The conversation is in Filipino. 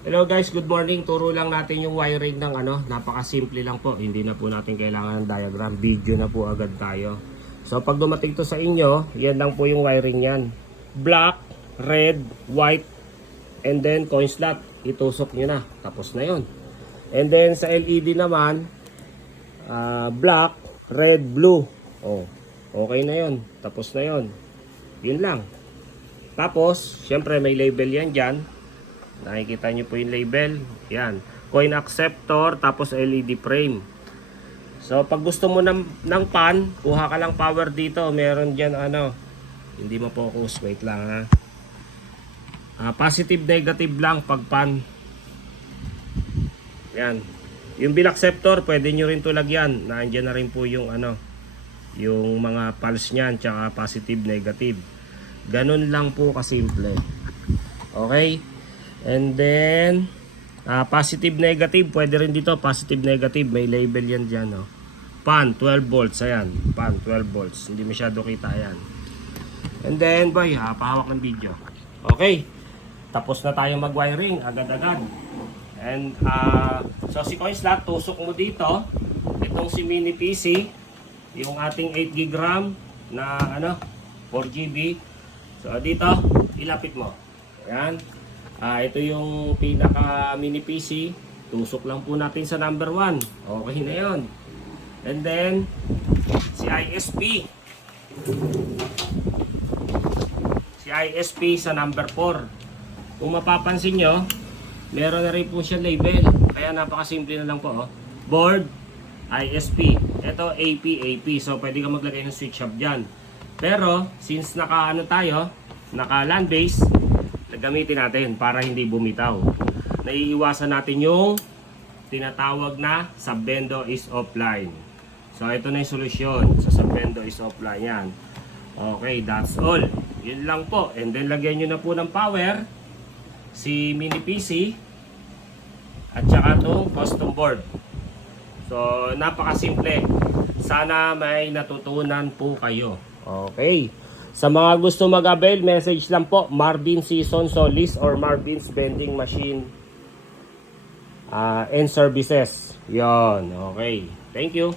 Hello guys, good morning. Turo lang natin yung wiring ng napakasimple lang po. Hindi na po natin kailangan ng diagram. Video na po agad tayo. So pag dumating to sa inyo, yan lang po yung wiring yan. Black, red, white, and then coin slot. Itusok nyo na. Tapos na yon. And then sa LED naman, black, red, blue. Oh, okay na yon. Tapos na yon. Yun lang. Tapos, syempre may label yan dyan. Nakikita nyo po yung label. Yan. Coin acceptor, tapos LED frame. So, pag gusto mo ng pan, kuha ka lang power dito. Meron dyan hindi ma-focus. Wait lang ha. Positive, negative lang pag pan. Yan. Yung bill acceptor, pwede nyo rin tulagyan. Nandiyan na rin po yung yung mga pulse nyan, tsaka positive, negative. Ganun lang po kasimple. Okay? And then positive, negative, pwede rin dito. Positive, negative, may label yan dyan. Pan, 12 volts. Ayan, pan, 12 volts. Hindi masyado kita yan. And then, boy, pahawak ng video. Okay, tapos na tayo mag-wiring, agad-agad. And so si coin slot, tusok mo dito. Itong si mini PC, yung ating 8GB RAM na 4GB. So dito, ilapit mo. Ayan. Ito yung pinaka mini PC. Tusok lang po natin sa number 1. Okay na yon. And then si ISP. Si ISP sa number 4. Kung mapapansin nyo, meron na rin po siya label. Kaya napakasimple na lang po. Board, ISP. Ito AP. So pwede ka maglagay ng switch hub dyan. Pero since naka LAN base, gamitin natin para hindi bumitaw. Naiiwasan natin yung tinatawag na sub-bendo is offline. So ito na yung solusyon sa sub-bendo is offline yan. Okay, that's all. Yun lang po. And then lagyan nyo na po ng power si mini PC at saka itong custom board. So napakasimple. Sana may natutunan po kayo. Okay. Sa mga gusto mag-avail, message lang po, Marvin Season Solis or Marvin's Vending Machine and Services. Yon, okay. Thank you.